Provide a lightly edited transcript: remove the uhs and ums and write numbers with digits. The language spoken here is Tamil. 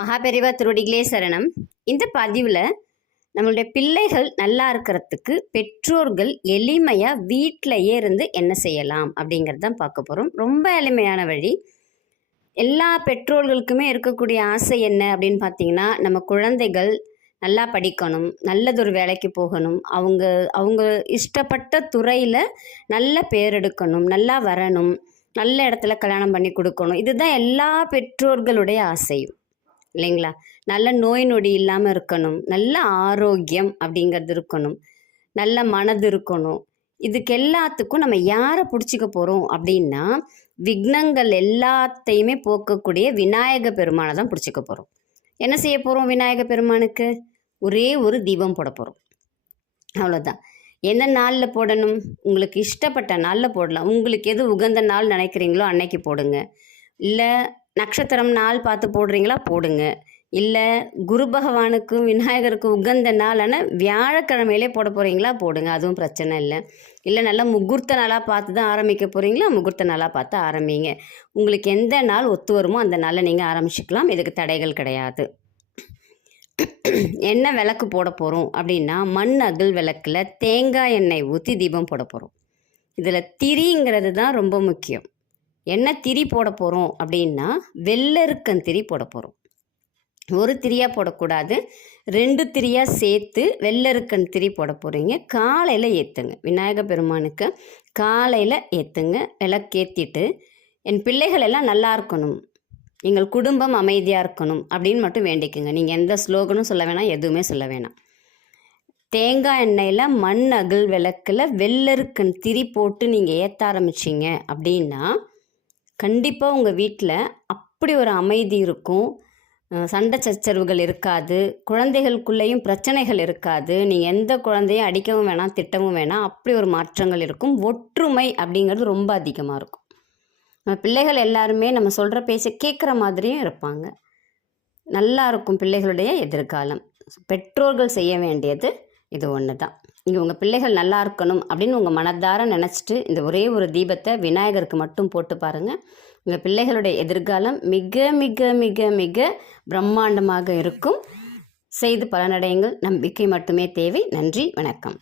மகாபெரிவா திருவடிகளே சரணம். இந்த பதிவில் நம்மளுடைய பிள்ளைகள் நல்லா இருக்கிறதுக்கு பெற்றோர்கள் எளிமையாக வீட்டிலையே இருந்து என்ன செய்யலாம் அப்படிங்கிறது தான் பார்க்க போகிறோம். ரொம்ப எளிமையான வழி. எல்லா பெற்றோர்களுக்குமே இருக்கக்கூடிய ஆசை என்ன அப்படின்னு பார்த்தீங்கன்னா, நம்ம குழந்தைகள் நல்லா படிக்கணும், நல்லதொரு வேலைக்கு போகணும், அவங்க அவங்க இஷ்டப்பட்ட துறையில் நல்ல பேர் எடுக்கணும், நல்லா வரணும், நல்ல இடத்துல கல்யாணம் பண்ணி கொடுக்கணும். இதுதான் எல்லா பெற்றோர்களுடைய ஆசையும் இல்லைங்களா? நல்ல நோய் நொடி இல்லாமல் இருக்கணும், நல்ல ஆரோக்கியம் அப்படிங்கிறது இருக்கணும், நல்ல மனது இருக்கணும். இதுக்கு எல்லாத்துக்கும் நம்ம யாரை பிடிச்சிக்க போகிறோம் அப்படின்னா, விக்னங்கள் எல்லாத்தையுமே போக்கக்கூடிய விநாயக பெருமானை தான் பிடிச்சிக்க போகிறோம். என்ன செய்ய போகிறோம்? விநாயக பெருமானுக்கு ஒரே ஒரு தீபம் போட போகிறோம், அவ்வளோதான். எந்த நாளில் போடணும்? உங்களுக்கு இஷ்டப்பட்ட நாளில் போடலாம். உங்களுக்கு எது உகந்த நாள் நினைக்கிறீங்களோ அன்னைக்கு போடுங்க. இல்லை நட்சத்திரம் நாள் பார்த்து போடுறீங்களா போடுங்க. இல்லை குரு பகவானுக்கும் விநாயகருக்கும் உகந்த நாளான வியாழக்கிழமையிலே போட போகிறீங்களா போடுங்க, அதுவும் பிரச்சனை இல்லை. இல்லை நல்லா முகூர்த்த நாளாக பார்த்து தான் ஆரம்பிக்க போகிறீங்களா, முகூர்த்த நாளாக பார்த்து ஆரம்பிங்க. உங்களுக்கு எந்த நாள் ஒத்து வருமோ அந்த நாளில் நீங்கள் ஆரம்பிச்சுக்கலாம், இதுக்கு தடைகள் கிடையாது. என்ன விளக்கு போட போகிறோம் அப்படின்னா, மண் அகல் விளக்கில் தேங்காய் எண்ணெய் ஊற்றி தீபம் போட போகிறோம். இதில் திரிங்கிறது தான் ரொம்ப முக்கியம். என்ன திரி போட போகிறோம் அப்படின்னா, வெள்ளருக்கன் திரி போட போகிறோம். ஒரு திரியாக போடக்கூடாது, 2 திரியாக சேர்த்து வெள்ளருக்கன் திரி போட போகிறீங்க. காலையில் ஏற்றுங்க, விநாயக பெருமானுக்கு காலையில் ஏற்றுங்க. விளக்கேற்றிட்டு, என் பிள்ளைகள் எல்லாம் நல்லா இருக்கணும், எங்கள் குடும்பம் அமைதியாக இருக்கணும் அப்படின்னு மட்டும் வேண்டிக்குங்க. நீங்கள் எந்த ஸ்லோகனும் சொல்ல வேணாம், எதுவுமே சொல்ல வேணாம். தேங்காய் எண்ணெயில் மண் அகல் விளக்கில் வெள்ளருக்கன் திரி போட்டு நீங்கள் ஏற்ற ஆரம்பிச்சிங்க அப்படின்னா கண்டிப்பாக உங்கள் வீட்டில் அப்படி ஒரு அமைதி இருக்கும், சண்டை சச்சரவுகள் இருக்காது, குழந்தைகளுக்குள்ளேயும் பிரச்சனைகள் இருக்காது. நீங்கள் எந்த குழந்தையும் அடிக்கவும் வேணாம், திட்டவும் வேணாம், அப்படி ஒரு மாற்றங்கள் இருக்கும். ஒற்றுமை அப்படிங்கிறது ரொம்ப அதிகமாக இருக்கும். நம்ம பிள்ளைகள் எல்லாருமே நம்ம சொல்கிற பேச்சை கேட்குற மாதிரியும் இருப்பாங்க. நல்லா இருக்கும் பிள்ளைகளுடைய எதிர்காலம். பெற்றோர்கள் செய்ய வேண்டியது இது ஒன்று தான். இங்கே உங்கள் பிள்ளைகள் நல்லா இருக்கணும் அப்படின்னு உங்கள் மனதார நினச்சிட்டு இந்த ஒரே ஒரு தீபத்தை விநாயகருக்கு மட்டும் போட்டு பாருங்கள். உங்கள் பிள்ளைகளுடைய எதிர்காலம் மிக மிக மிக மிக பிரம்மாண்டமாக இருக்கும். செய்து பலனடையுங்கள். நம்பிக்கை மட்டுமே தேவை. நன்றி, வணக்கம்.